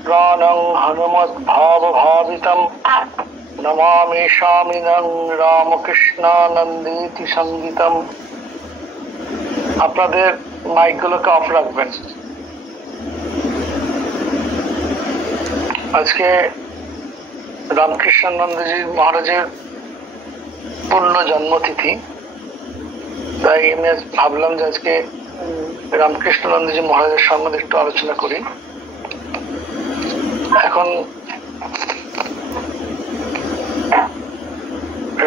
प्राणं हनुमद्भावभावितं नमामि स्वामिनं রামকৃষ্ণানন্দেতি সংগীতম। আপনাদের মাইকগুলোকে অফ রাখবেন। আজকে রামকৃষ্ণানন্দজি মহারাজের পূর্ণ জন্মতিথি, তাই আমি ভাবলাম যে আজকে রামকৃষ্ণানন্দজি মহারাজের সম্বন্ধে একটু আলোচনা করি। এখন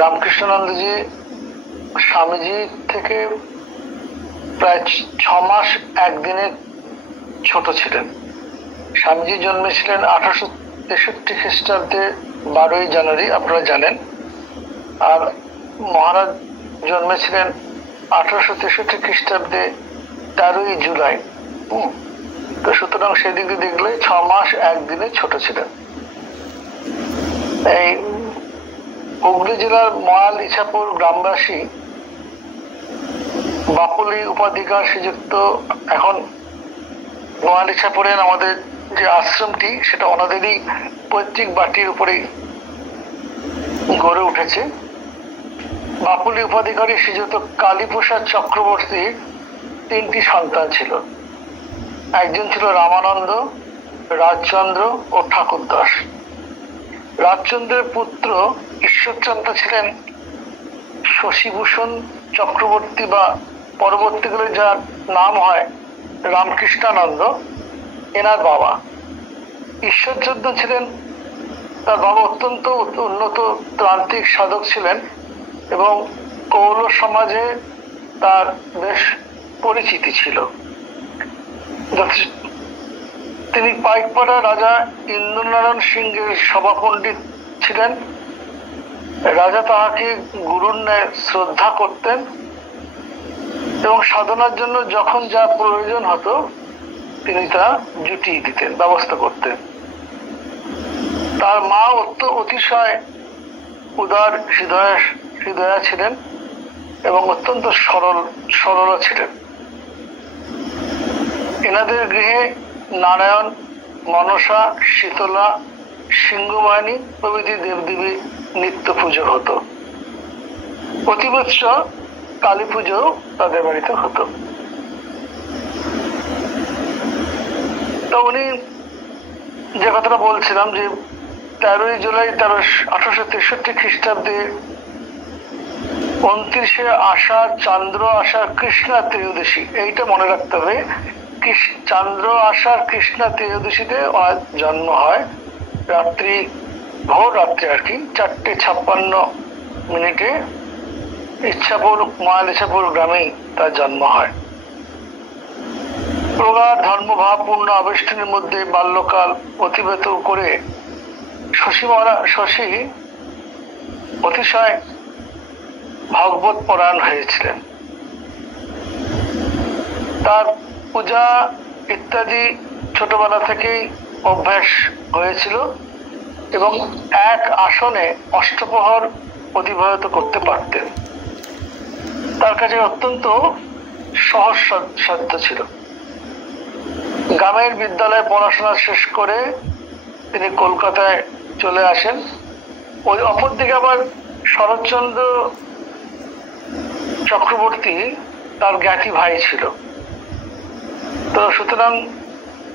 রামকৃষ্ণানন্দজি স্বামীজি থেকে প্রায় 6 মাস একদিনে ছোট ছিলেন। স্বামীজি জন্মেছিলেন 1863 খ্রিস্টাব্দে 12ই জানুয়ারি, আপনারা জানেন, আর মহারাজ জন্মেছিলেন 1863 খ্রিস্টাব্দে 13ই জুলাই। তো সুতরাং সেদিক দিয়ে দেখলে 6 মাস একদিনে ছোট ছিলেন। এই হুগলি জেলার ময়াল ইছাপুর গ্রামবাসী বাপুলি উপাধিকার শ্রীযুক্ত, এখন ময়াল ইছাপুরের আমাদের যে আশ্রমটি সেটা ওনাদেরই পৈতৃক বাটির উপরেই গড়ে উঠেছে। বাপুলি উপাধিকারী শ্রীযুক্ত কালীপ্রসাদ চক্রবর্তীর 3টি সন্তান ছিল। একজন ছিল রামানন্দ, রাজচন্দ্র ও ঠাকুরদাস। রাজচন্দ্রের পুত্র ঈশ্বরচন্দ্র ছিলেন শশীভূষণ চক্রবর্তী, বা পরবর্তীকালে যার নাম হয় রামকৃষ্ণানন্দ, এনার বাবা। ঈশ্বরচন্দ্র ছিলেন, তার বাবা অত্যন্ত উন্নত তান্ত্রিক সাধক ছিলেন এবং কৌল সমাজে তার বেশ পরিচিতি ছিল। তিনি পাইকপাড়া রাজা ইন্দ্রনারায়ণ সিংহের সভাপণ্ডিত ছিলেন। রাজা তাহাকে গুরুর ন্যায় শ্রদ্ধা করতেন এবং সাধনার জন্য যখন যা প্রয়োজন হতো তিনি তা জুটিয়ে দিতেন, ব্যবস্থা করতেন। তার মা অতিশয় উদার হৃদয়া ছিলেন এবং অত্যন্ত সরল ছিলেন। এনাদের গৃহে নারায়ণ, মনসা, শীতলা, সিংহবাহিনী প্রভৃতি দেবদেবী নিত্য পুজো হতো। প্রতি বৎসর কালী পুজো তাদের বাড়িতে হতো। তো উনি যে কথাটা বলছিলাম যে 13ই জুলাই 1863 খ্রিস্টাব্দে 29শে আষাঢ়, চান্দ্র আষাঢ়, কৃষ্ণা ত্রয়োদশী, এইটা মনে রাখতে হবে। চান্দ্র আষাঢ় কৃষ্ণা ত্রয়োদশীতে ওনার জন্ম হয়। ভোর রাত্রে আর কি 4:56 ইচ্ছাপুর, ময়াল ইছাপুর গ্রামেই তার জন্ম হয়। প্রগাঢ় ধর্মভাবপূর্ণ আবেষ্টনীর মধ্যে বাল্যকাল অতিবাহিত করে শশী অতিশয় ভাগবত পরায়ণ হয়েছিলেন। তার পূজা ইত্যাদি ছোটবেলা থেকেই অভ্যাস হয়েছিল এবং এক আসনে অষ্টপ্রহর অতিবাহিত করতে পারতেন। তার কাছে অত্যন্ত সহজসাধ্য ছিল। গ্রামের বিদ্যালয়ে পড়াশোনা শেষ করে তিনি কলকাতায় চলে আসেন। ওই অপরদিকে আবার শরৎচন্দ্র চক্রবর্তী তার জ্ঞাতি ভাই ছিল। তো সুতরাং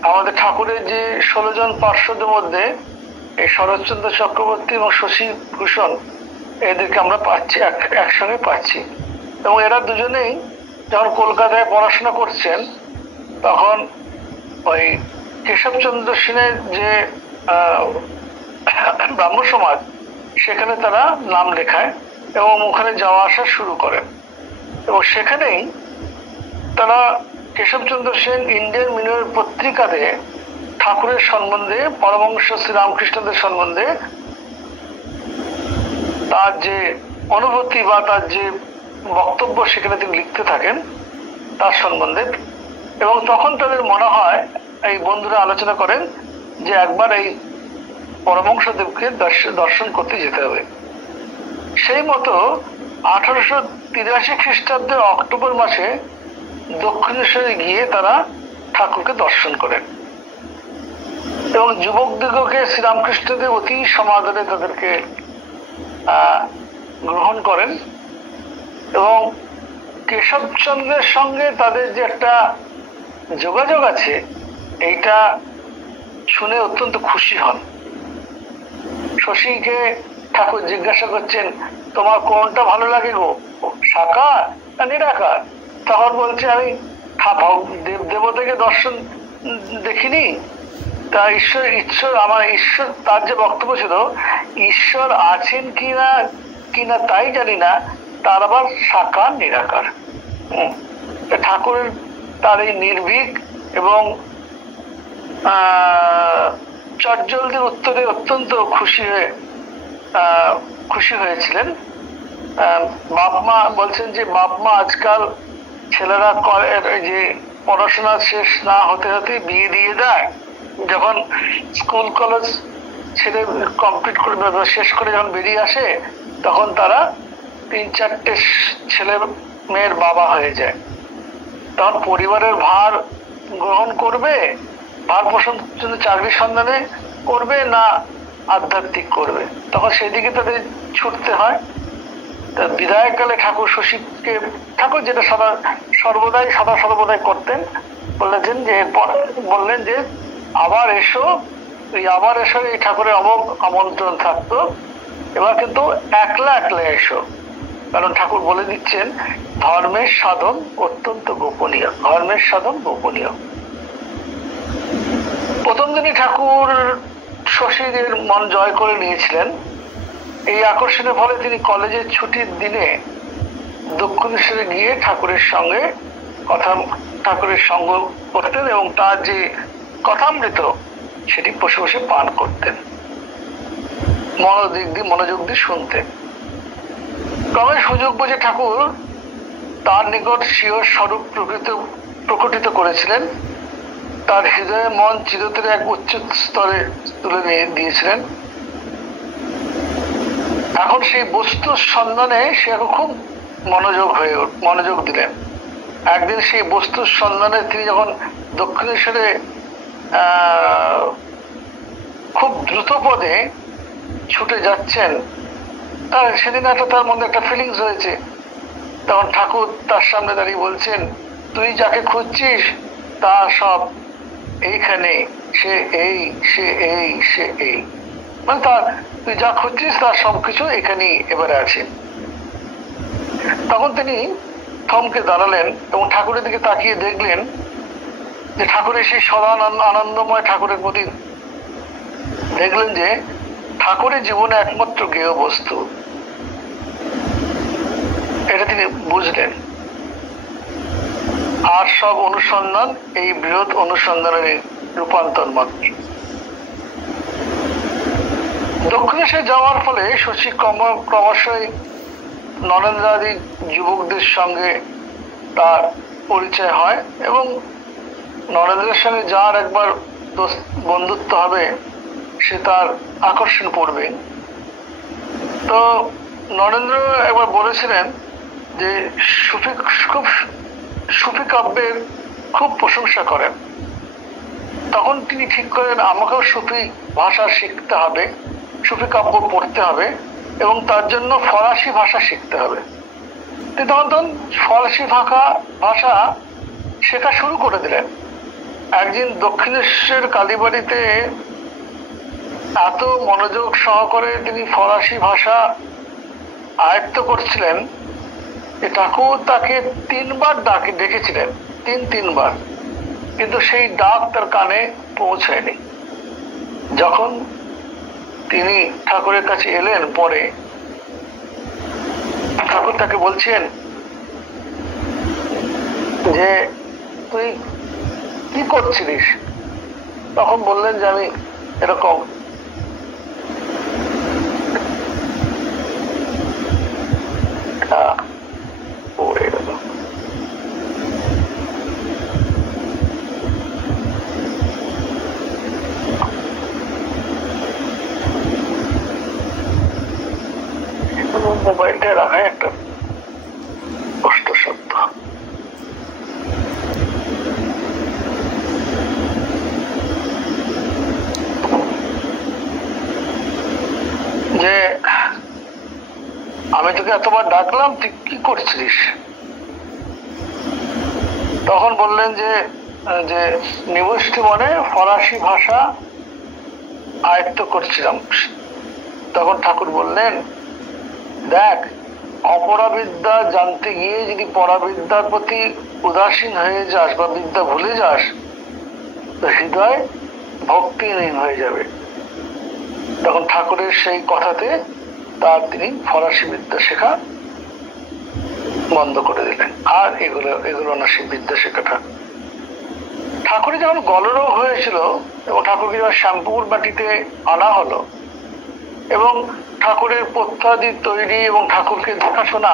আমাদের ঠাকুরের যে 16 জন পার্শ্বদের মধ্যে এই শরৎচন্দ্র চক্রবর্তী এবং শশীভূষণ, এদেরকে আমরা পাচ্ছি, একসঙ্গে পাচ্ছি। এবং এরা দুজনেই যখন কলকাতায় পড়াশোনা করছেন তখন ওই কেশবচন্দ্র সেনের যে ব্রাহ্ম সমাজ, সেখানে তারা নাম লেখায় এবং ওখানে যাওয়া আসা শুরু করেন। এবং সেখানেই তারা কেশবচন্দ্র সেন ইন্ডিয়ান মিনিয়র পত্রিকাতে ঠাকুরের সম্বন্ধে, পরমহংস শ্রীরামকৃষ্ণদেব সম্বন্ধে তার যে অনুভূতি বা তার যে বক্তব্য সেখানে তিনি লিখতে থাকেন তার সম্বন্ধে। এবং তখন তাদের মনে হয়, এই বন্ধুরা আলোচনা করেন যে একবার এই পরমহংসদেবকে দর্শন করতে যেতে হবে। সেই মতো 1883 খ্রিস্টাব্দের অক্টোবর মাসে দক্ষিণেশ্বরে গিয়ে তারা ঠাকুরকে দর্শন করেন। এবং যুবকদিগকে শ্রীরামকৃষ্ণদেব অতি সমাদরে তাদেরকে গ্রহণ করেন এবং কেশবচন্দ্রের সঙ্গে তাদের যে একটা যোগাযোগ আছে এইটা শুনে অত্যন্ত খুশি হন। শশীকে ঠাকুর জিজ্ঞাসা করছেন, তোমার কোনটা ভালো লাগে গো, সাকার না নিরাকার? তখন বলছে, আমি দেবতাকে দর্শন দেখিনি, তা ঈশ্বর আমার ঈশ্বর, তার যে বক্তব্য ছিল ঈশ্বর আছেন কিনা তাই জানি না, তার আবার সাকার নিরাকার। ঠাকুরের তার এই নির্ভীক এবং চটজলদির উত্তরে অত্যন্ত খুশি হয়েছিলেন। বাপ মা বলছেন যে বাপ মা আজকাল ছেলেরা যে পড়াশোনা শেষ না হতে হতে বিয়ে দিয়ে দেয়, যখন স্কুল কলেজ ছেলে কমপ্লিট করে শেষ করে যখন বেরিয়ে আসে তখন তারা 3-4টে ছেলে মেয়ের বাবা হয়ে যায়। তখন পরিবারের ভার গ্রহণ করবে, ভার পোষণ জন্য চাকরির সন্ধানে করবে না আধ্যাত্মিক করবে, তখন সেদিকে তাদের ছুটতে হয়। তা বিদায়কালে ঠাকুর শশীকে, ঠাকুর যেটা সদা সর্বদাই করতেন, বললেন যে আবার এসো, এই ঠাকুরের অমোঘ আমন্ত্রণ থাকতো, এবার কিন্তু একলা এসো, কারণ ঠাকুর বলে দিচ্ছেন ধর্মের সাধন অত্যন্ত গোপনীয়, প্রথম দিনই ঠাকুর শশীদের মন জয় করে নিয়েছিলেন। এই আকর্ষণের ফলে তিনি কলেজের ছুটির দিনে দক্ষিণেশ্বরে গিয়ে ঠাকুরের সঙ্গ করতেন এবং তার যে কথামৃত সেটি বসে বসে পান করতেন, মনোযোগ দিয়ে শুনতেন। ক্রমে সুযোগ বুঝে ঠাকুর তার নিকট স্বীয় স্বরূপ প্রকটিত করেছিলেন, তার হৃদয়ে মন চিরতরে এক উচ্চ স্তরে তুলে দিয়েছিলেন। এখন সেই বস্তুর সন্ধানে সে এখন খুব মনোযোগ দিলেন। একদিন সেই বস্তুর সন্ধানে তিনি যখন দক্ষিণেশ্বরে খুব দ্রুত পদে ছুটে যাচ্ছেন, সেদিন তার মধ্যে একটা ফিলিংস হয়েছে। তখন ঠাকুর তার সামনে দাঁড়িয়ে বলছেন, তুই যাকে খুঁজছিস তা সব এইখানে, সে এই, মানে তুই যা খুঁজছিস তার সবকিছু এখানেই এবারে আছে। তখন তিনি থমকে দাঁড়ালেন এবং ঠাকুরের দিকে তাকিয়ে দেখলেন যে ঠাকুরের সেই সদা আনন্দময় ঠাকুরের প্রতি দেখলেন যে ঠাকুরের জীবনে একমাত্র জ্ঞেয় বস্তু, এটা তিনি বুঝলেন। আর সব অনুসন্ধান এই বৃহৎ অনুসন্ধানের রূপান্তর মাত্র। দক্ষিণেশ্বরে যাওয়ার ফলে শশী ক্রমশই নরেন্দ্রাদি যুবকদের সঙ্গে তার পরিচয় হয় এবং নরেন্দ্রের সঙ্গে যার একবার বন্ধুত্ব হবে সে তার আকর্ষণ পড়বে। তো নরেন্দ্র একবার বলেছিলেন যে সুফি কাব্যের খুব প্রশংসা করেন। তখন তিনি ঠিক করেন আমাকেও সুফি ভাষা শিখতে হবে, সুফি কাব্য পড়তে হবে এবং তার জন্য ফরাসি ভাষা শিখতে হবে। তখন ফরাসি ভাষা শেখা শুরু করে দিলেন। একদিন দক্ষিণেশ্বর কালীবাড়িতে এত মনোযোগ সহকারে তিনি ফরাসি ভাষা আয়ত্ত করছিলেন যে ঠাকুর তাকে 3বার ডেকেছিলেন, তিনবার, কিন্তু সেই ডাক তার কানে পৌঁছায়নি। যখন তিনি ঠাকুরের কাছে এলেন পরে, ঠাকুর তাকে বলছেন যে তুই কি করছিলিস? তখন বললেন যে আমি এরকম মোবাইলটা রাখা একটা কষ্ট শব্দ। তোকে এতবার ডাকলাম, তুই কি করছিস? তখন বললেন যে যে নিবষ্টি মনে ফরাসি ভাষা আয়ত্ত করছিলাম। তখন ঠাকুর বললেন, দেখ, অপরাবিদ্যা জানতে গিয়ে যদি পরাবিদ্যার প্রতি উদাসীন হয়ে যাস বা বিদ্যা ভুলে যাস, তো হৃদয় ভক্তিহীন হয়ে যাবে। তখন ঠাকুরের সেই কথাতে তিনি ফরাসি বিদ্যা শেখা বন্ধ করে দিলেন, আর এগুলো না সেই বিদ্যা শেখাটা। ঠাকুরের যখন গলরোগ হয়েছিল এবং ঠাকুরকে যখন শ্যামপুকুর বাটিতে আনা হলো এবং ঠাকুরের পথ্যাদি তৈরি এবং ঠাকুরকে দেখাশোনা,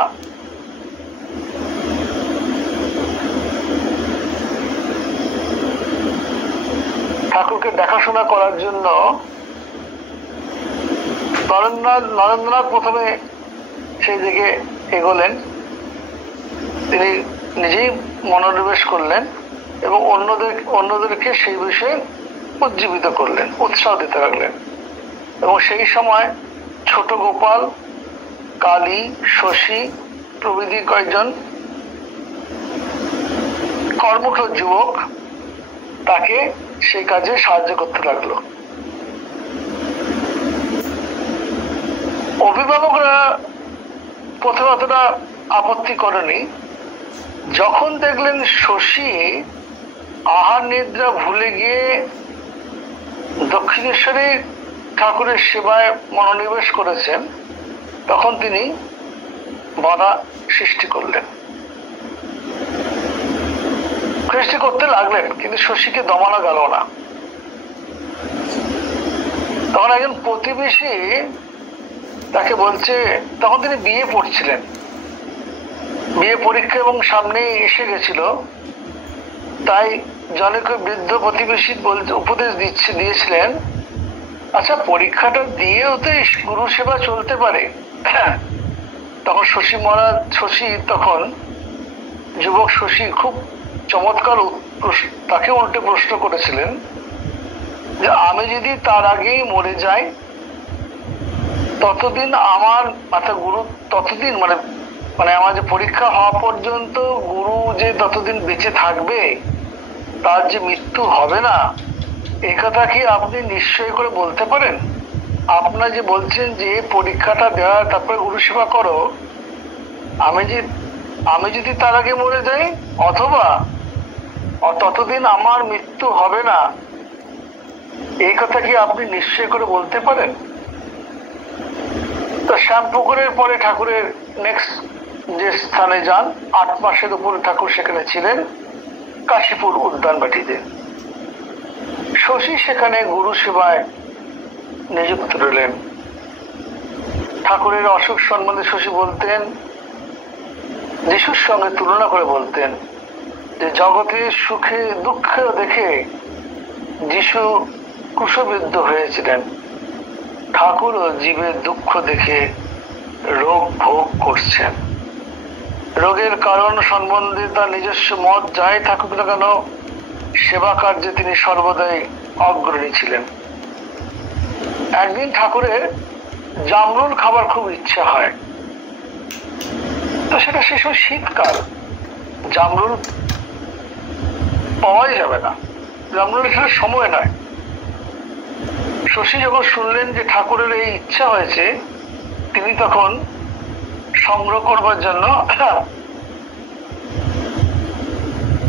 ঠাকুরকে দেখাশোনা করার জন্য নরেন্দ্রনাথ প্রথমে সেই দিকে এগোলেন। তিনি নিজেই মনোনিবেশ করলেন এবং অন্যদেরকে সেই বিষয়ে উজ্জীবিত করলেন, উৎসাহ দিতে লাগলেন। এবং সেই সময় ছোট গোপাল, কালী, শশী প্রভৃতি কয়েকজন কর্মঠ যুবক তাকে সেই কাজে সাহায্য করতে লাগলো। অভিভাবকরা প্রথমে অতটা আপত্তি করেনি। যখন দেখলেন শশী আহার নিদ্রা ভুলে গিয়ে দক্ষিণেশ্বরে ঠাকুরের সেবায় মনোনিবেশ করেছেন, তখন তিনি বাধা সৃষ্টি করতে লাগলেন, কিন্তু শশীকে দমানো গেল না। তখন একজন প্রতিবেশী তাকে বলছে, তখন তিনি বিয়ে পড়ছিলেন, বিয়ে পরীক্ষা এবং সামনে এসে গেছিল, তাই জনৈক বৃদ্ধ প্রতিবেশী উপদেশ দিয়েছিলেন, আচ্ছা পরীক্ষাটা দিয়েও তো গুরু সেবা চলতে পারে। তখন তখন যুবক শশী খুব চমৎকার তাকে উল্টে প্রশ্ন করেছিলেন যে আমি যদি তার আগেই মরে যাই, ততদিন আমার গুরু ততদিন মানে আমার যে পরীক্ষা হওয়া পর্যন্ত গুরু যে ততদিন বেঁচে থাকবে, তার যে মৃত্যু হবে না, এই কথা কি আপনি নিশ্চয় করে বলতে পারেন? আপনারা যে বলছেন যে পরীক্ষাটা দেওয়া তারপরে গুরু সেবা করো, আমি যদি তার আগে মরে যাই অথবা ততদিন আমার মৃত্যু হবে না, এই কথা কি আপনি নিশ্চয় করে বলতে পারেন? তো শ্যামপুকুরের পরে ঠাকুরের নেক্সট যে স্থানে যান, 8 মাসের উপরে ঠাকুর সেখানে ছিলেন, কাশীপুর উদ্যানবাটিতে। শশী সেখানে গুরু সেবায় নিযুক্ত রইলেন। ঠাকুরের অসুখ সম্বন্ধে শশী বলতেন, যিশুর সঙ্গে তুলনা করে বলতেন যে জগতের সুখে দুঃখেও দেখে যিশু ক্রুশবিদ্ধ হয়েছিলেন, ঠাকুরও জীবের দুঃখ দেখে রোগ ভোগ করছেন। রোগের কারণ সম্বন্ধে তার নিজস্ব মত যাই থাকুক না কেন, সেবা কার্যে তিনি সর্বদাই অগ্রণী ছিলেন। একদিন ঠাকুরের জামরুল খাবার খুব ইচ্ছা হয়, তো সেটা সে সময় শীতকাল, জামরুল পাওয়াই যাবে না, জামরুলের সেটা সময় নয়। শশী যখন শুনলেন যে ঠাকুরের এই ইচ্ছা হয়েছে, তিনি তখন সংগ্রহ করবার জন্য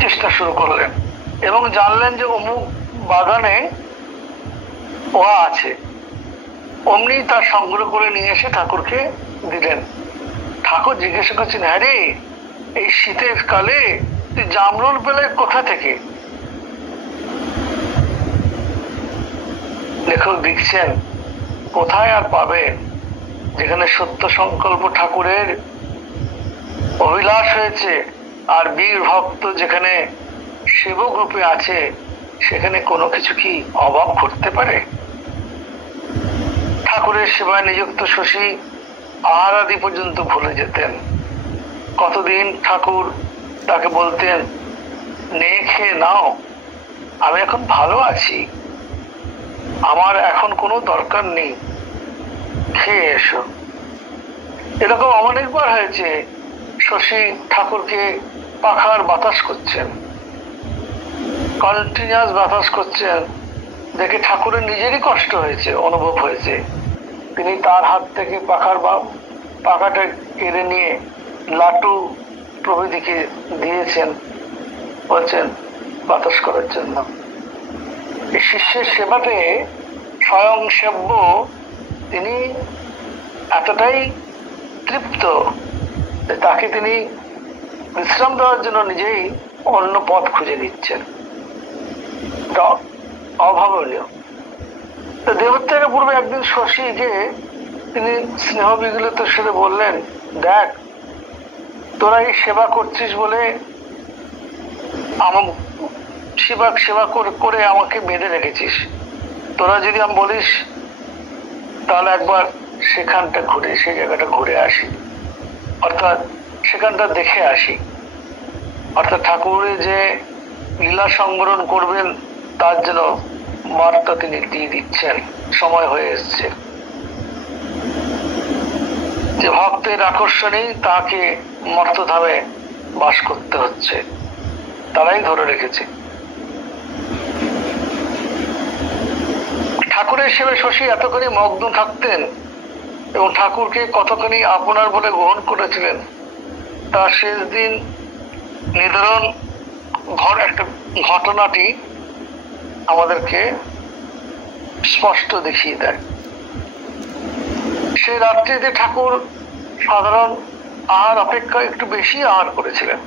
চেষ্টা শুরু করলেন এবং জানলেন যে অমুক বাগানে ওয়া আছে। অমনি তার সংগ্রহ করে নিয়ে এসে ঠাকুরকে দিলেন। ঠাকুর জিজ্ঞাসা করছেন, হ্যাঁ রে, এই শীতের কালে তুই জামরুল পেলে কোথা থেকে? লেখক লিখছেন, কোথায় আর পাবেন, যেখানে সত্য সংকল্প ঠাকুরের অভিলাষ হয়েছে আর বীর ভক্ত যেখানে সেবক রূপে আছে, সেখানে কোনো কিছু কি অভাব ঘটতে পারে? ঠাকুরের সেবায় নিযুক্ত শশী আহার আদি পর্যন্ত ভুলে যেতেন। কতদিন ঠাকুর তাকে বলতেন, নে খেয়ে নাও, আমি এখন ভালো আছি, আমার এখন কোনো দরকার নেই, খেয়ে এসো। এরকম অনেকবার হয়েছে শশী ঠাকুরকে পাখার বাতাস করছেন, কন্টিনিউয়াস বাতাস করছেন, দেখে ঠাকুরের নিজেরই কষ্ট হয়েছে, অনুভব হয়েছে। তিনি তার হাত থেকে পাখাটা কেড়ে নিয়ে লাটু প্রভৃতিকে দিয়েছেন, বলছেন বাতাস করার জন্য। এই শিষ্যের সেবাতে স্বয়ং সেব্য তিনি এতটাই তৃপ্ত তাকে তিনি বিশ্রাম দেওয়ার জন্য নিজেই অন্য পথ খুঁজে নিচ্ছেন। অভাবনীয়। তো দেহত্যাগের পূর্বে একদিন শশীকে তিনি স্নেহ বিগলিতের সাথে বললেন, দেখ তোরা এই সেবা করছিস বলে আমার সেবা করে আমাকে বেঁধে রেখেছিস, তোরা যদি আমি বলিস তাহলে একবার সেই জায়গাটা ঘুরে আসি, অর্থাৎ সেখানটা দেখে আসি। অর্থাৎ ঠাকুরের যে লীলা সংবরণ করবেন তার জন্য বার্তা তিনি দিয়ে দিচ্ছেন, সময় হয়ে এসছে। যে ভক্তের আকর্ষণেই তাকে মর্তধামে বাস করতে হচ্ছে, তারাই ধরে রেখেছে। ঠাকুরের সেবায় শশী এতখানি মগ্ন থাকতেন এবং ঠাকুরকে কতখানি আপনার বলে গ্রহণ করেছিলেন তার শেষ দিন নিদারুণ একটা ঘটনাটি আমাদেরকে স্পষ্ট দেখিয়ে দেয়। সেই রাত্রিতে ঠাকুর সাধারণ আহার অপেক্ষা একটু বেশি আহার করেছিলেন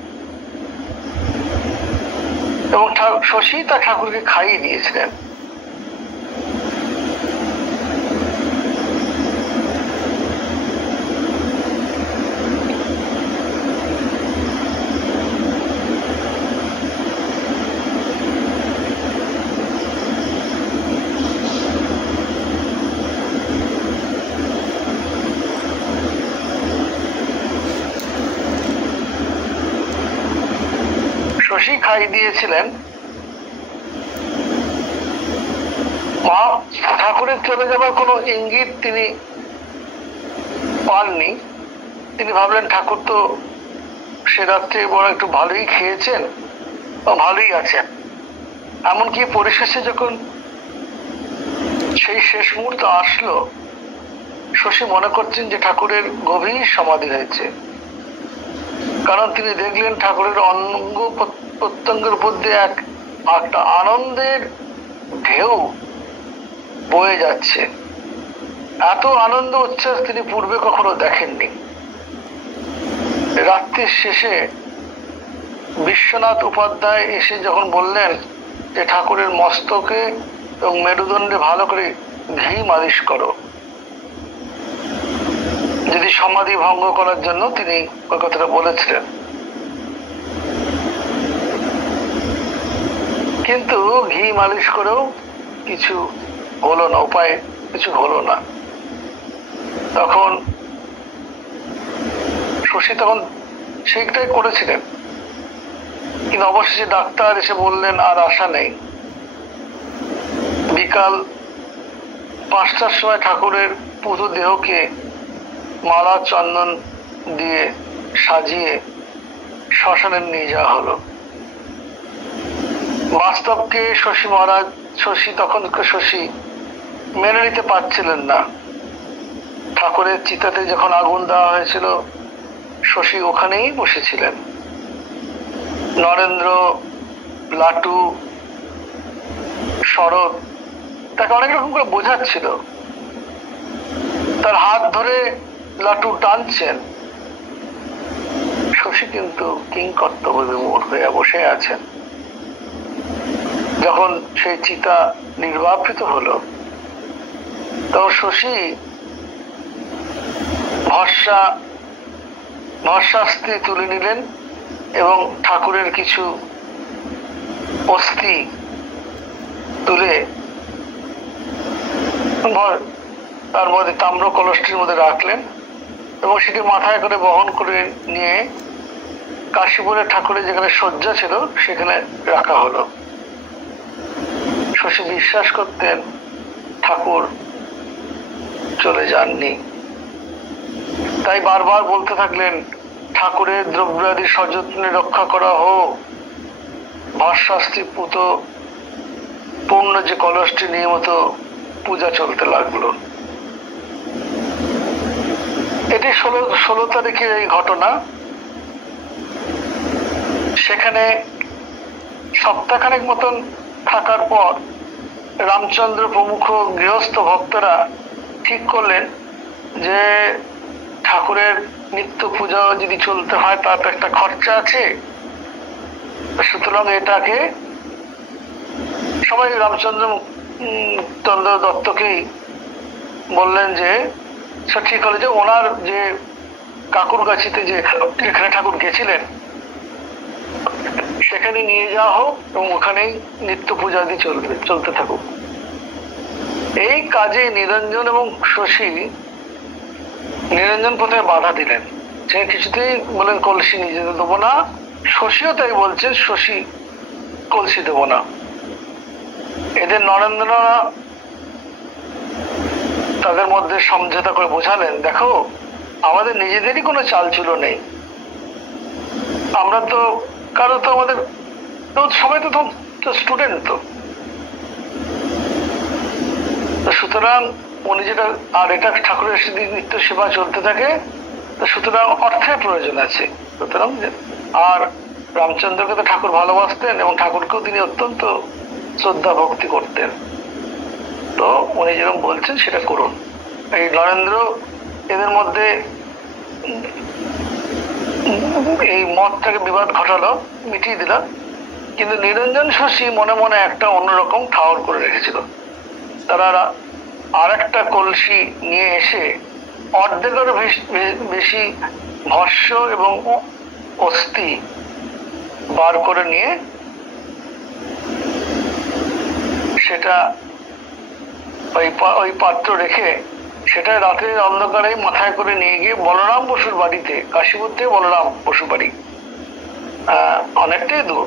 এবং শশী তা ঠাকুরকে খাইয়ে দিয়েছিলেন। শশী খাই দিয়েছিলেন। মা ঠাকুরের চলে যাবার কোনো ইঙ্গিত তিনি পাননি। তিনি ভাবলেন ঠাকুর তো সে রাত্রে বড় একটু ভালোই খেয়েছেন, ভালোই আছেন। এমনকি পরিশেষে যখন সেই শেষ মুহূর্ত আসলো, শশী মনে করছেন যে ঠাকুরের গভীর সমাধি হয়েছে, কারণ তিনি দেখলেন ঠাকুরের অঙ্গ প্রত্যঙ্গের উপর দিয়ে একটা আনন্দের ঢেউ বয়ে যাচ্ছে। এত আনন্দ উচ্ছ্বাস তিনি পূর্বে কখনো দেখেননি। রাত্রির শেষে বিশ্বনাথ উপাধ্যায় এসে যখন বললেন যে ঠাকুরের মস্তকে এবং মেরুদণ্ডে ভালো করে ঘি মালিশ করো, যদি সমাধি ভঙ্গ করার জন্য তিনি ওই কথাটা বলেছিলেন। কিন্তু ঘি মালিশ করেও কিছু হলো না, উপায় কিছু হলো না। তখন শশী তখন সেইটাই করেছিলেন, কিন্তু অবশেষে ডাক্তার এসে বললেন আর আশা নেই। বিকাল 5টার সময় ঠাকুরের পুরো দেহকে মালা চন্দন দিয়ে সাজিয়ে শ্মশানে নিয়ে যাওয়া হলো। বাস্তবকে শশী মেনে নিতে পারছিলেন না। ঠাকুরের চিতাতে যখন আগুন দেওয়া হয়েছিল, শশী ওখানেই বসেছিলেন। নরেন্দ্র, লাটু, শরৎ তাকে অনেক রকম করে বোঝাচ্ছিল। তার হাত ধরে লাটু টানছেন, শশী কিন্তু কিংকর্তব্য বিমূঢ় হয়ে বসে আছেন। যখন সেই চিতা নির্বাপিত হলো, তখন শশী ভস্মাস্তি তুলে নিলেন এবং ঠাকুরের কিছু অস্থি তুলে তার মধ্যে তাম্র কলসটির মধ্যে রাখলেন এবং সেটি মাথায় করে বহন করে নিয়ে কাশীপুরের ঠাকুরের যেখানে শয্যা ছিল সেখানে রাখা হলো। শশী বিশ্বাস করতেন ঠাকুর চলে যাননি। তাই বারবার বলতে থাকলেন, ঠাকুরের দ্রব্যাদি সযত্নে রক্ষা করা হোক। ভাস্যাস্তি পুত পূর্ণ যে কলসটি নিয়মিত পূজা চলতে লাগলো। এটি 16 তারিখের এই ঘটনা। সেখানে সপ্তাহখানেক মতন থাকার পর রামচন্দ্র প্রমুখ গৃহস্থ ভক্তরা ঠিক করলেন যে ঠাকুরের নিত্য পূজা যদি চলতে হয় তার তো একটা খরচা আছে, সুতরাং এটাকে সবাই রামচন্দ্র চন্দ্র দত্তকেই বললেন যে ঠিক হলো যে ওনার যে কাকুরগাছিতে যে যেখানে ঠাকুর গেছিলেন সেখানে নিয়ে যাওয়া হোক এবং ওখানেই নিত্য পূজা দিয়ে চলতে থাকুক। এই কাজে নিরঞ্জন এবং শশী, নিরঞ্জন প্রথমে বাধা দিলেন, সে কিছুতেই বলেন কলসি নিয়ে যেতে দেবো না। শশীও তাই বলছে, শশী কলসি দেবো না। এদের নরেন্দ্র তাদের মধ্যে সমঝোতা করে বোঝালেন, দেখো আমাদের নিজেদেরই কোনো চালচুলো নেই, আমরা তো কারো তো আমাদের সবাই তো স্টুডেন্ট, তো সুতরাং উনি যেটা আর এটা ঠাকুরের নিত্য সেবা চলতে থাকে, তো সুতরাং অর্থের প্রয়োজন আছে। সুতরাং আর রামচন্দ্রকে তো ঠাকুর ভালোবাসতেন এবং ঠাকুরকেও তিনি অত্যন্ত শ্রদ্ধা ভক্তি করতেন, তো উনি যেরকম বলছেন সেটা করুন। এই নরেন্দ্র এদের মধ্যে এই মতটাকে বিবাদ ঘটালো, মিটিয়ে দিল। কিন্তু নিরঞ্জন শশী মনে মনে একটা অন্যরকম ঠাওর করে রেখেছিল। তারা আর একটা কলসি নিয়ে এসে অর্ধেকের বেশি ভস্য এবং অস্থি বার করে নিয়ে সেটা ওই পাত্র রেখে সেটা রাতের অন্ধকারে মাথায় করে নিয়ে গিয়ে বলরাম বসুর বাড়িতে, কাশীপুর থেকে বলরাম বসুর বাড়ি অনেকটাই দূর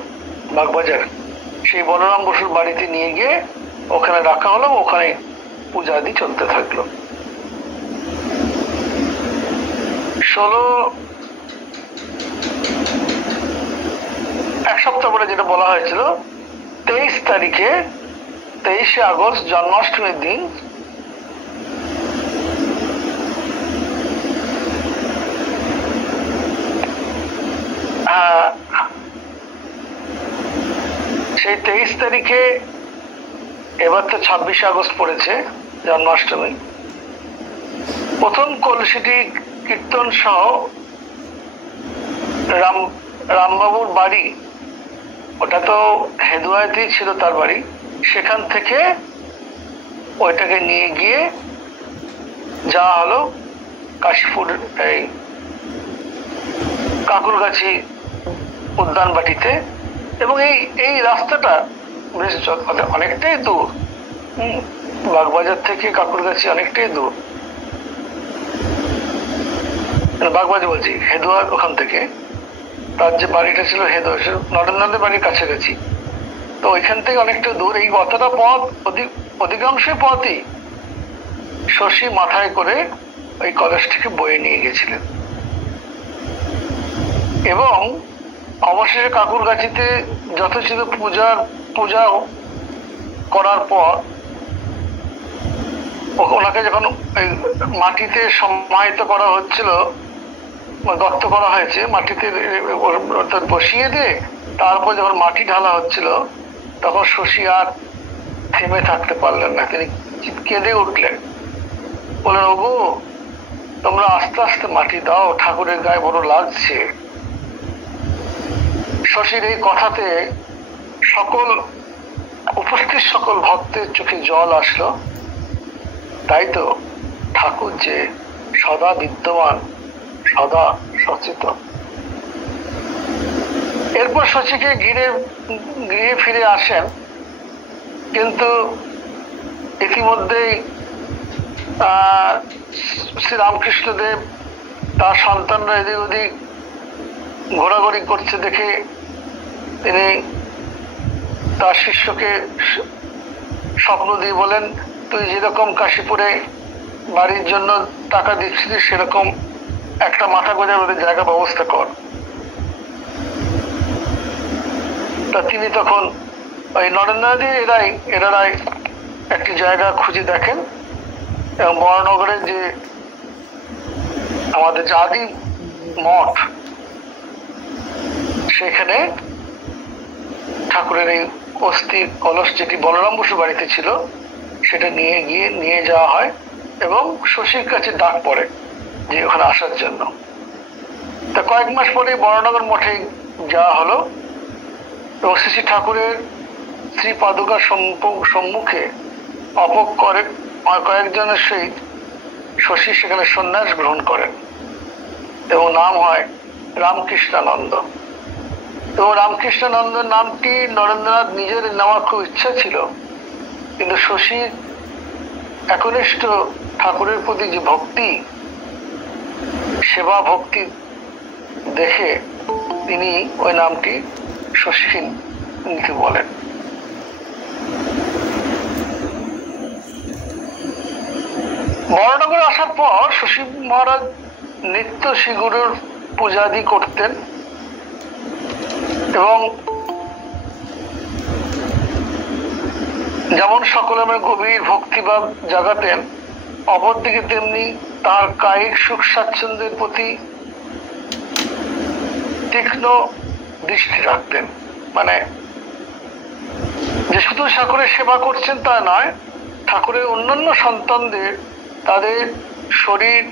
বাগবাজার, সেই বলরাম বসুর বাড়িতে নিয়ে গিয়ে ওখানে রাখা হলো, ওখানে পূজা আদি চলতে থাকলো। 1 সপ্তাহ পরে যেটা বলা হয়েছিল, 23 তারিখে 23শে আগস্ট জন্মাষ্টমীর দিন সেই 23 তারিখে, এবার তো 26শে আগস্ট পড়েছে জন্মাষ্টমী, প্রথম কলসিটি কীর্তন সহ রামবাবুর বাড়ি, ওটা তো হেদুয়াতেই ছিল তার বাড়ি, সেখান থেকে ওইটাকে নিয়ে গিয়ে যাওয়া হলো কাশীপুর এই কাকুরগাছি উদ্যান বাটিতে। এবং এই রাস্তাটা বেশ অনেকটাই দূর, বাগবাজার থেকে কাকুরগাছি অনেকটাই দূর, বাগবাজার বলছি হেদুয়ার ওখান থেকে, তার যে বাড়িটা ছিল হেদুয়ার, নরেন্দ্রনাথের বাড়ির কাছাকাছি, তো ওইখান থেকে অনেকটা দূর। এই অতটা পথ, অধিকাংশই পথই শশী মাথায় করে ওই কলসটিকে বয়ে নিয়ে গেছিলেন। এবং অবশেষে কাকুরগাছিতে যথোচিত পূজা করার পর ওনাকে যখন ওই মাটিতে সমাহিত করা হচ্ছিল, গর্ত করা হয়েছে, মাটিতে বসিয়ে দিয়ে তারপর যখন মাটি ঢালা হচ্ছিল, তখন শশী আর থেমে থাকতে পারলেন না, তিনি কেঁদে উঠলেন, বললেন, ওগো তোমরা আস্তে আস্তে মাটি দাও, ঠাকুরের গায়ে বড় লাগছে। শশীর এই কথাতে উপস্থিত সকল ভক্তের চোখে জল আসলো। তাই তো ঠাকুর যে সদা বিদ্যমান, সদা সচেতন। এরপর শশীকে গৃহে ফিরে আসেন, কিন্তু ইতিমধ্যেই শ্রী রামকৃষ্ণদেব তার সন্তানরা এদিক ওদিক ঘোরাঘুরি করছে দেখে তিনি তার শিষ্যকে স্বপ্ন দিয়ে বলেন, তুই যেরকম কাশীপুরে বাড়ির জন্য টাকা দিচ্ছিলিস সেরকম একটা মাথা গোজার ওদের জায়গা ব্যবস্থা কর। তা তিনি তখন ওই নরেন্দ্রনাথই এরাই একটি জায়গা খুঁজে দেখেন এবং বরানগরের যে আমাদের যে আদি মঠ সেখানে ঠাকুরের এই অস্থি কলস যেটি বলরাম বসুর বাড়িতে ছিল সেটা নিয়ে যাওয়া হয় এবং শশীর কাছে ডাক পড়ে যে ওখানে আসার জন্য। তা কয়েক মাস পরে বরানগর মঠে যাওয়া হলো এবং শ্রী ঠাকুরের শ্রী পাদুকার সম্মুখে কয়েকজনের সহিত শশী সেখানে সন্ন্যাস গ্রহণ করেন এবং নাম হয় রামকৃষ্ণানন্দ। এবং রামকৃষ্ণানন্দ নামটি নরেন্দ্রনাথ নিজের নেওয়ার খুব ইচ্ছা ছিল, কিন্তু শশীর একনিষ্ঠ ঠাকুরের প্রতি যে ভক্তি, সেবা ভক্তি দেখে তিনি ওই নামটি শশীকে নিতে বলেন। বরানগরে আসার পর শশী মহারাজ নিত্য শ্রীগুরুর পূজাদি করতেন এবং যেমন সকলের গভীর ভক্তিভাব জাগাতেন, অপরদিকে তেমনি তার কায়িক সুখ স্বাচ্ছন্দ্যের প্রতি তীক্ষ্ণ দৃষ্টি রাখতেন। মানে যে শুধু ঠাকুরের সেবা করছেন তা নয়, ঠাকুরের অন্যান্য সন্তানদের তাদের শরীর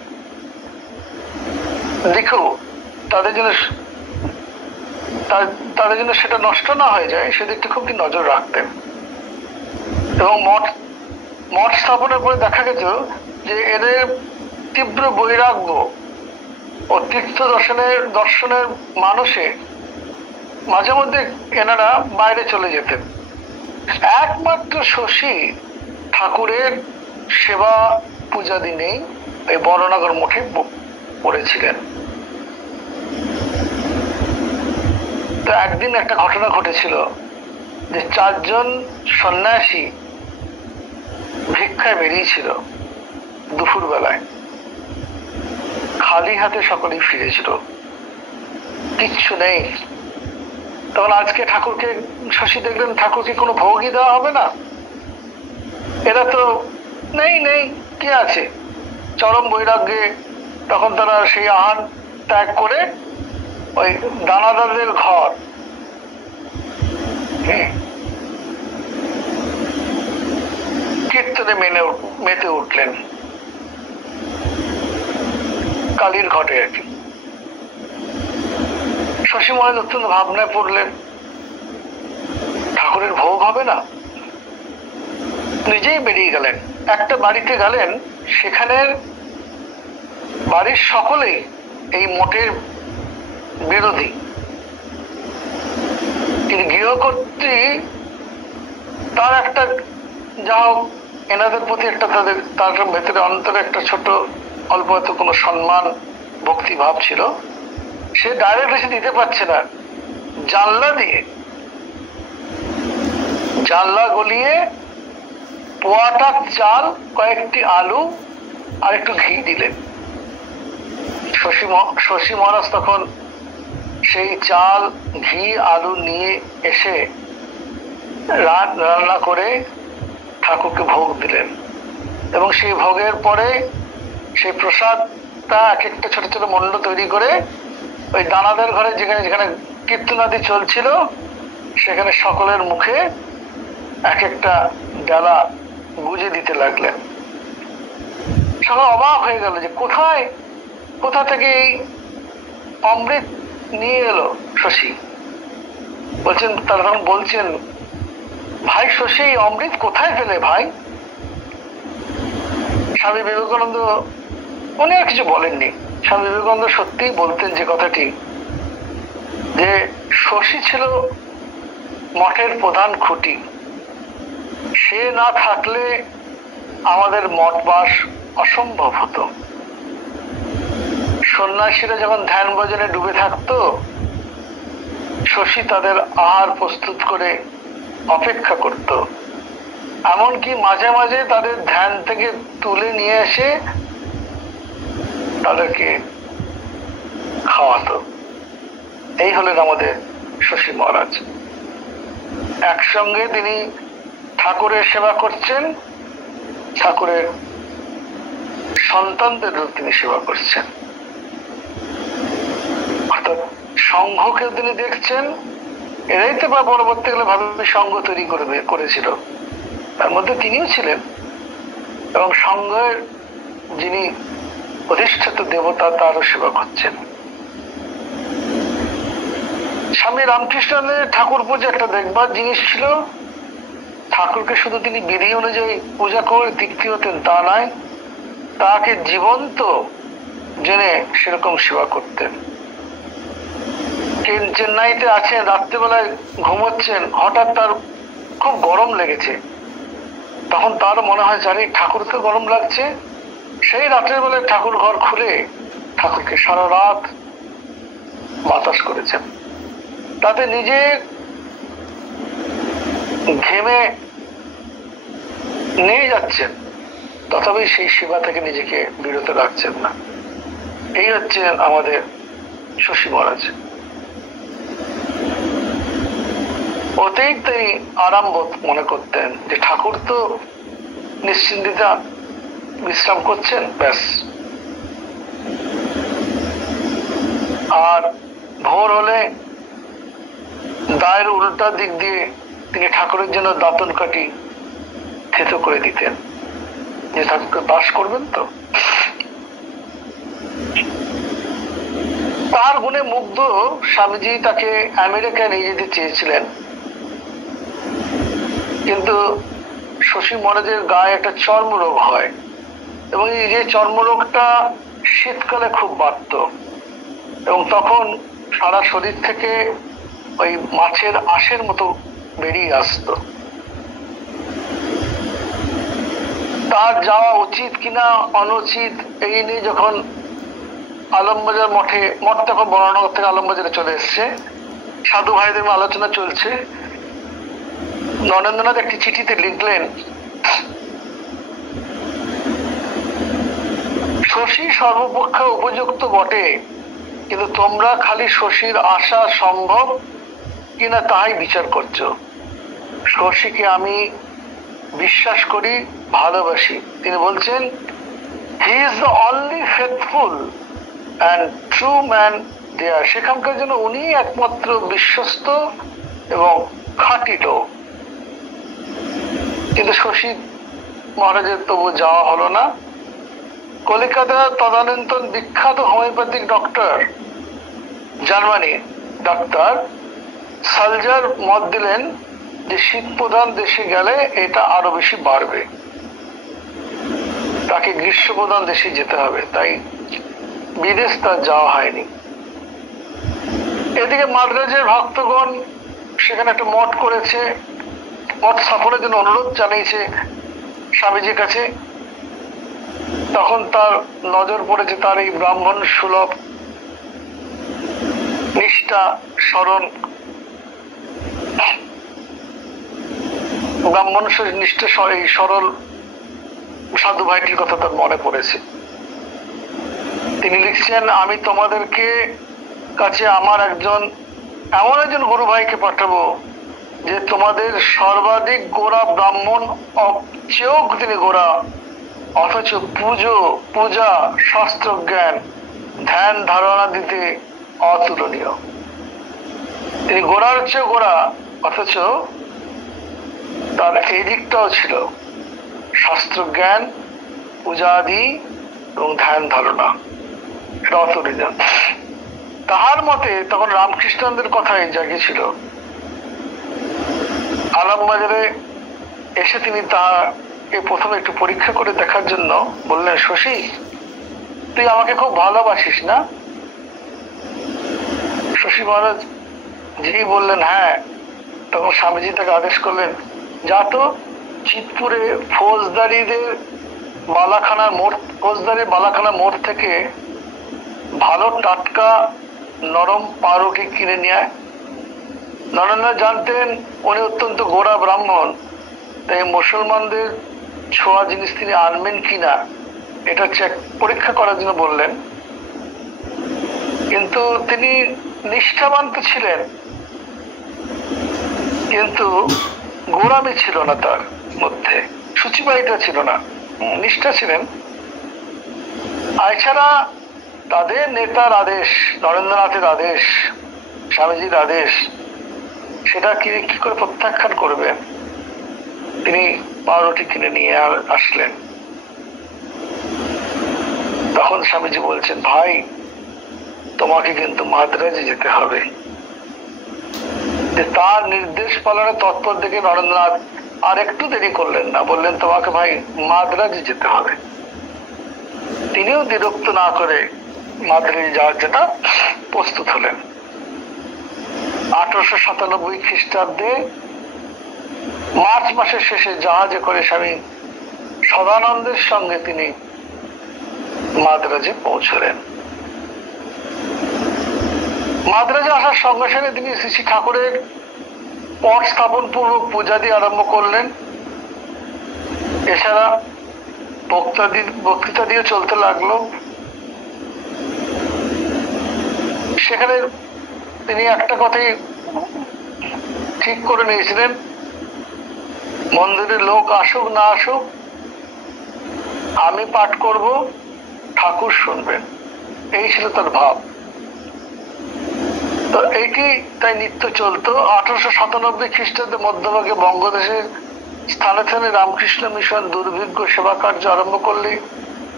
দিকেও তাদের জন্য সেটা নষ্ট না হয়ে যায় সেদিকটা খুব নজর রাখতেন। এবং মঠ স্থাপনের পরে দেখা গেছে যে এদের তীব্র বৈরাগ্য ও তীর্থ দর্শনের মানুষে মাঝে মধ্যে এনারা বাইরে চলে যেতেন। একমাত্র শশী ঠাকুরের সেবা পূজা দিনেই এই বরানগর মঠে পড়েছিলেন। তো একদিন একটা ঘটনা ঘটেছিল যে 4 জন সন্ন্যাসী ভিক্ষায় বেরিয়েছিল দুপুর বেলায়, খালি হাতে সকলেই ফিরেছিল, কিচ্ছু নেই। তখন আজকে ঠাকুরকে শশী দেখলেন ঠাকুরকে কোনো ভোগই দেওয়া হবে না, এরা তো নেই কি আছে, চরম বৈরাগ্যে তখন তারা সেই আহার ত্যাগ করে ওই দানাদারদের ঘর কীর্তনে মেতে উঠলেন, কালীর ঘটে আর কি। শশী মহারাজ অত্যন্ত ভাবনায় পড়লেন, ঠাকুরের ভোগ হবে না, নিজেই বেরিয়ে গেলেন। একটা বাড়িতে গেলেন, সেখানের বাড়ির সকলেই এই মঠের বিরোধী। তিনি গৃহকর্ত্রী, তার একটা যা হোক এনাদের প্রতি একটা তার ভেতরে অন্তরে একটা ছোট অল্প হয়তো কোনো সম্মান ভক্তি ভাব ছিল, সে ডাইরেক্ট এসে দিতে পারছে না, জানলা গলিয়ে পোয়াটা চাল, কয়েকটি আলু আর একটু ঘি দিলেন। শশী মহারাজ তখন সেই চাল, ঘি, আলু নিয়ে এসে রান্না করে ঠাকুরকে ভোগ দিলেন এবং সেই ভোগের পরে সেই প্রসাদটা এক একটা ছোট ছোট মণ্ড তৈরি করে ওই দানাদের ঘরে যেখানে কীর্তনাদি চলছিল সেখানে সকলের মুখে এক একটা ডালা গুজে দিতে লাগলেন। সবাই অবাক হয়ে গেল যে কোথা থেকে এই অমৃত নিয়ে এলো শশী। তারা তখন বলছেন, ভাই শশী অমৃত কোথায় পেলে ভাই? স্বামী বিবেকানন্দ উনি আর কিছু বলেননি। স্বামী বিবেকানন্দ সত্যিই বলতেন যে কথাটি, যে শশী ছিল মঠের প্রধান খুঁটি, সে না থাকলে আমাদের মঠবাস অসম্ভব হতো। সন্ন্যাসীরা যখন ধ্যান ভজনে ডুবে থাকতো, শশী তাদের আহার প্রস্তুত করে অপেক্ষা করত, এমনকি মাঝে মাঝে তাদের ধ্যান থেকে তুলে নিয়ে এসে তাদেরকে খাওয়াতো। এই হলেন আমাদের শশী মহারাজ। একসঙ্গে তিনি ঠাকুরের সেবা করছেন, ঠাকুরের সন্তানদেরও তিনি সেবা করছেন, অর্থাৎ সংঘকেও তিনি দেখছেন। এরাই তো পরবর্তীকালে ভাবে সংঘ তৈরি করেছিল, তার মধ্যে তিনিও ছিলেন। এবং সংঘের যিনি প্রতিষ্ঠিত দেবতা তারও সেবা করছেন। স্বামী রামকৃষ্ণের ঠাকুর পূজা একটা দেখবার জিনিস ছিল। ঠাকুরকে শুধু তিনি বিধি অনুযায়ী পূজা করে তৃপ্তি হতেন তা নয়, তাকে জীবন্ত জেনে সেরকম সেবা করতেন। চেন্নাইতে আছেন, রাত্রিবেলায় ঘুমোচ্ছেন, হঠাৎ তার খুব গরম লেগেছে। তখন তার মনে হয় জানি ঠাকুর তো গরম লাগছে। সেই রাতের বেলায় ঠাকুর ঘর খুলে ঠাকুরকে সারা রাত বাতাস করেছেন। তাতে নিজে ঘেমে নিয়ে যাচ্ছেন, তথাপি সেই সেবা থেকে নিজেকে বিরত রাখছেন না। এই হচ্ছে আমাদের শশী মহারাজ। ওতেই তিনি আরাম বোধ মনে করতেন যে ঠাকুর তো নিশ্চিন্তিতা বিশ্রাম করছেন, ব্যাস। আর ভোর হলে দায়ের উল্টা দিক দিয়ে তিনি ঠাকুরের জন্য দাঁতন কাঠি থেতো করে দিতেন, যে ঠাকুরকে বাস করবেন তো। তার গুণে মুগ্ধ স্বামীজি তাকে আমেরিকায় নিয়ে যেতে চেয়েছিলেন, কিন্তু শশী মহারাজের গায়ে একটা চর্মরোগ হয়, এবং এই যে চর্মরোগটা শীতকালে খুব বাড়ত, এবং তখন সারা শরীর থেকে ওই মাছের আঁশের মতো বেরিয়ে আসতো। তার যাওয়া উচিত কিনা অনুচিত এই নিয়ে যখন আলমবাজার মঠ তখন বরানগর থেকে আলমবাজারে চলে এসছে, সাধু ভাইদের আলোচনা চলছে। নরেন্দ্রনাথ একটি চিঠিতে লিখলেন, শশী সর্বপক্ষে উপযুক্ত বটে, কিন্তু তোমরা খালি শশীর আশা সম্ভব কিনা তাই বিচার করছো। শশীকে আমি বিশ্বাস করি, ভালোবাসি। তিনি বলছেন, he is the only faithful and true man there. সেখানকার জন্য উনি একমাত্র বিশ্বস্ত এবং খাঁটি লোক। কিন্তু শশী মহারাজের তবু যাওয়া হলো না। কলিকাতার তদানীন্তন বিখ্যাত হোমিওপ্যাথিক ডক্টর, জার্মানির ডাক্তার সালজার মত দিলেন যে শীত প্রধান দেশে গেলে এটা আরো বেশি বাড়বে, তাকে গ্রীষ্ম প্রধান দেশে যেতে হবে। তাই বিদেশ তার যাওয়া হয়নি। এদিকে মাদ্রাজের ভক্তগণ সেখানে একটা মঠ করেছে, মঠ স্থাপনের জন্য অনুরোধ জানিয়েছে স্বামীজির কাছে। তখন তার নজর পড়েছে তার এই ব্রাহ্মণ সুলভ নিষ্ঠা স্মরণ, ব্রাহ্মণ নিষ্ঠা এই সরল সাধু ভাইটির কথা তার মনে পড়েছে। তিনি লিখছেন, আমি তোমাদেরকে কাছে আমার এমন একজন গুরু ভাইকে পাঠাবো যে তোমাদের সর্বাধিক গোড়া ব্রাহ্মণ চেয়েও তিনি গোড়া, অথচ পূজা শাস্ত্র জ্ঞান ধ্যান ধারণা দিতে অতুলনীয়। তিনি গোড়ার চেয়ে গোড়া, অথচ তার এই দিকটাও ছিল শাস্ত্র জ্ঞান, পূজাদি এবং ধ্যান ধারণা, এটা অতুলনীয়। তাহার মতে তখন রামকৃষ্ণদের কথাই জাগিয়েছিল। আলমবাজারে এসে তিনি তাকে প্রথমে একটু পরীক্ষা করে দেখার জন্য বললেন, শশী তুই আমাকে খুব ভালোবাসিস না? শশী মহারাজ যেই বললেন হ্যাঁ, তখন স্বামীজি তাকে আদেশ করলেন, যা তো চিতপুরে ফৌজদারির বালাখানা মোড় থেকে ভালো টাটকা নরম পাউরুটি কিনে নিয়ে আয়। নরেন্দ্র জানতেন উনি অত্যন্ত গোড়া ব্রাহ্মণ, তাই মুসলমানদের ছোঁয়া জিনিস তিনি আনবেন কিনা এটা পরীক্ষা করার জন্য বললেন। কিন্তু তিনি নিষ্ঠাবান তো ছিলেন, কিন্তু গোড়ামি ছিল না তার মধ্যে, সূচিবাহিতা ছিল না, নিষ্ঠা ছিলেন। এছাড়া তাদের নেতার আদেশ, নরেন্দ্রনাথের আদেশ, স্বামীজির আদেশ, সেটা কি করে প্রত্যাখ্যান করবেন? তিনি পাউরুটি কিনে নিয়ে আসলেন। তখন স্বামীজি বলছেন, ভাই তোমাকে কিন্তু মাদ্রাজে যেতে হবে। তার নির্দেশ পালনে তৎপর দেখে নরেন্দ্রনাথ আর একটু দেরি করলেন না, বললেন তোমাকে ভাই মাদ্রাজে যেতে হবে। তিনিও বিরক্ত না করে মাদ্রাজে যাওয়ার জন্য প্রস্তুত হলেন। 1897 খ্রিস্টাব্দে মার্চ মাসের শেষে জাহাজে করে স্বামী সদানন্দের সঙ্গে তিনি মাদ্রাজে পৌঁছলেন। মাদ্রাজে আসার সঙ্গে সঙ্গে তিনি শ্রী শ্রী ঠাকুরের পট স্থাপন পূর্বক পূজা দিয়ে আরম্ভ করলেন। এছাড়া বক্তৃতা দিয়ে চলতে লাগলো। সেখানে তিনি একটা কথাই ঠিক করে নিয়েছিলেন, মন্দিরে লোক আসুক না আসুক আমি পাঠ করব, ঠাকুর শুনবেন, এই ছিল তার ভাব। তো এইটি তাই নিত্য চলতো। 1897 খ্রিস্টাব্দে মধ্যভাগে বঙ্গদেশের স্থানে স্থানে রামকৃষ্ণ মিশন দুর্ভিক্ষ সেবা কার্য আরম্ভ করলে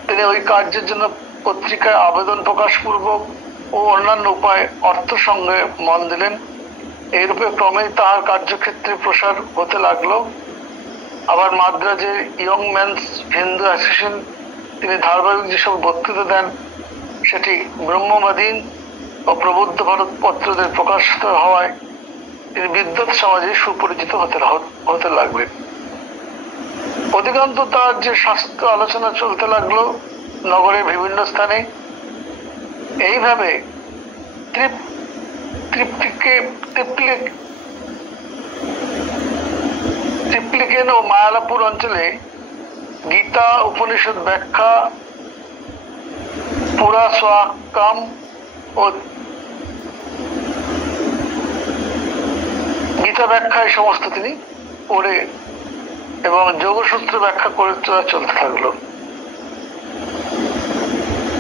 তিনি ওই কার্যের জন্য পত্রিকায় আবেদন প্রকাশ পূর্বক ও অন্যান্য উপায়ে অর্থ সঙ্গে মন দিলেন। এইরূপে ক্রমেই তাহার কার্যক্ষেত্রে প্রসার হতে লাগলো। আবার মাদ্রাজে ইয়ং ম্যানস হিন্দু অ্যাসোসিয়েশন তিনি ধারাবাহিক যেসব বক্তৃতা দেন, সেটি ব্রহ্মবাদীন ও প্রবুদ্ধ ভারত পত্রদের প্রকাশিত হওয়ায় তিনি বিদ্বৎ সমাজে সুপরিচিত হতে লাগলেন। অধিকান্ত তার যে শাস্ত্র আলোচনা চলতে লাগলো নগরের বিভিন্ন স্থানে। এইভাবে ত্রিপ্লিকেন ও মায়ালাপুর অঞ্চলে গীতা উপনিষদ ব্যাখ্যা, পুরা সোয়াকাম ও গীতা ব্যাখ্যা এই সমস্ত তিনি পড়ে এবং যোগসূত্র ব্যাখ্যা করে চলতে থাকলো।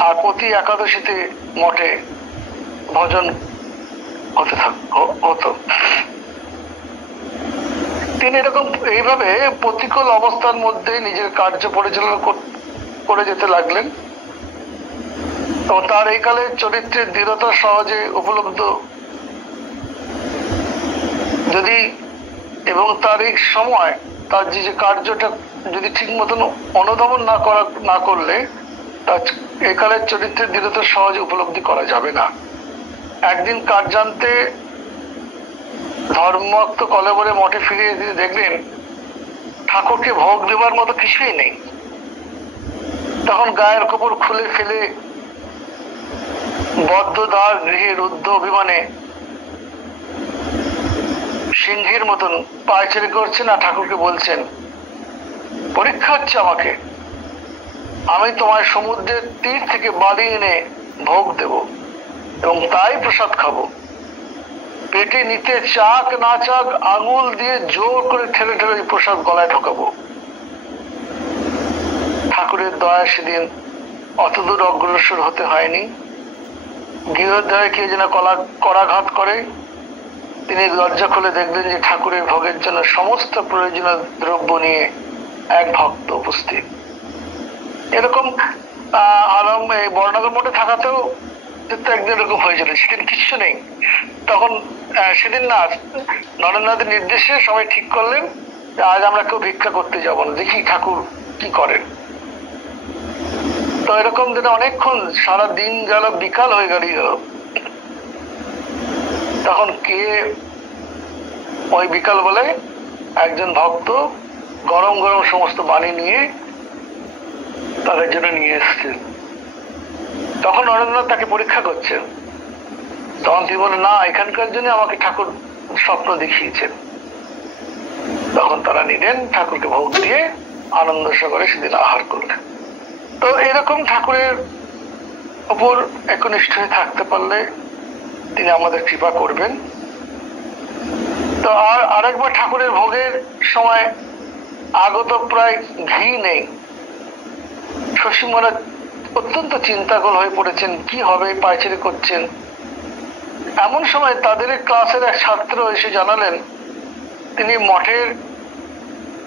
আর প্রতি একাদশীতে মঠে ভজন হতো। তিনি এরকম এইভাবে প্রতিকূল অবস্থার মধ্যে নিজের কার্য পরিচালনা করে যেতে লাগলেন এবং তার এই কালে চরিত্রের দৃঢ়তা সহজে উপলব্ধ যদি এবং তার এই সময় তার যে কার্যটা যদি ঠিক মতন অনুধাবন না করলে তার এই কালের চরিত্রের দৃঢ়তা সহজে উপলব্ধি করা যাবে না। একদিন কার্যান্তে ধর্মাক্ত কলেবরে মঠে ফিরে দেখলেন ঠাকুরকে ভোগ দেবার মতো কিছুই নেই। তখন গায়ের কাপড় খুলে ফেলে বদ্ধ দ্বার গৃহে রুদ্ধ অভিমানে সিংহের মতন পায়চারি করছেন আর ঠাকুরকে বলছেন, পরীক্ষা হচ্ছে আমাকে, আমি তোমায় সমুদ্রের তীর থেকে বালি এনে ভোগ দেব এবং তাই প্রসাদ খাবো। পেটে নিতে চাক না চাক আঙুল দিয়ে জোর করে ঠেলে ঠেলে প্রসাদ গলায় ঢোকাবো। ঠাকুরের দয়া সেদিন অতদূর অগ্রসর হতে হয়নি। গৃহোদ্ধারে কে যেন করাঘাত করে। তিনি দরজা খুলে দেখলেন যে ঠাকুরের ভোগের জন্য সমস্ত প্রয়োজনীয় দ্রব্য নিয়ে এক ভক্ত উপস্থিত। এরকম বর্ণাগর মঠে থাকাতেও একদিন এরকম হয়েছিল। সেদিন কিচ্ছু নেই। তখন সেদিন না নরেন্দ্রনাথের নির্দেশে সবাই ঠিক করলেন যে আজ আমরা কেউ ভিক্ষা করতে যাবো না, দেখি ঠাকুর কি করেন। তো এরকম যেটা অনেকক্ষণ সারা দিন গেল, বিকাল হয়ে গেল। তখন কে ওই বিকাল বলে একজন ভক্ত গরম গরম সমস্ত বাণী নিয়ে তাদের জন্য নিয়ে এসছেন। তখন নরেন্দ্রনাথ তাকে পরীক্ষা করছেন। তখন তিনি বলে, না, এখানকার জন্য আমাকে ঠাকুর স্বপ্ন দেখিয়েছেন। তখন তারা নিলেন, ঠাকুরকে ভোগ দিয়ে আনন্দ সহকারে সেদিন আহার করলেন। তো এরকম ঠাকুরের ওপর একনিষ্ঠ হয়ে থাকতে পারলে তিনি আমাদের কৃপা করবেন। তো আরেকবার ঠাকুরের ভোগের সময় আগত প্রায় ঘি নেই। শশী মহারাজ অত্যন্ত চিন্তাকুল হয়ে পড়েছেন, কি হবে, পায়চারি করছেন। এমন সময় তাদের ক্লাসের এক ছাত্র এসে জানালেন তিনি মঠের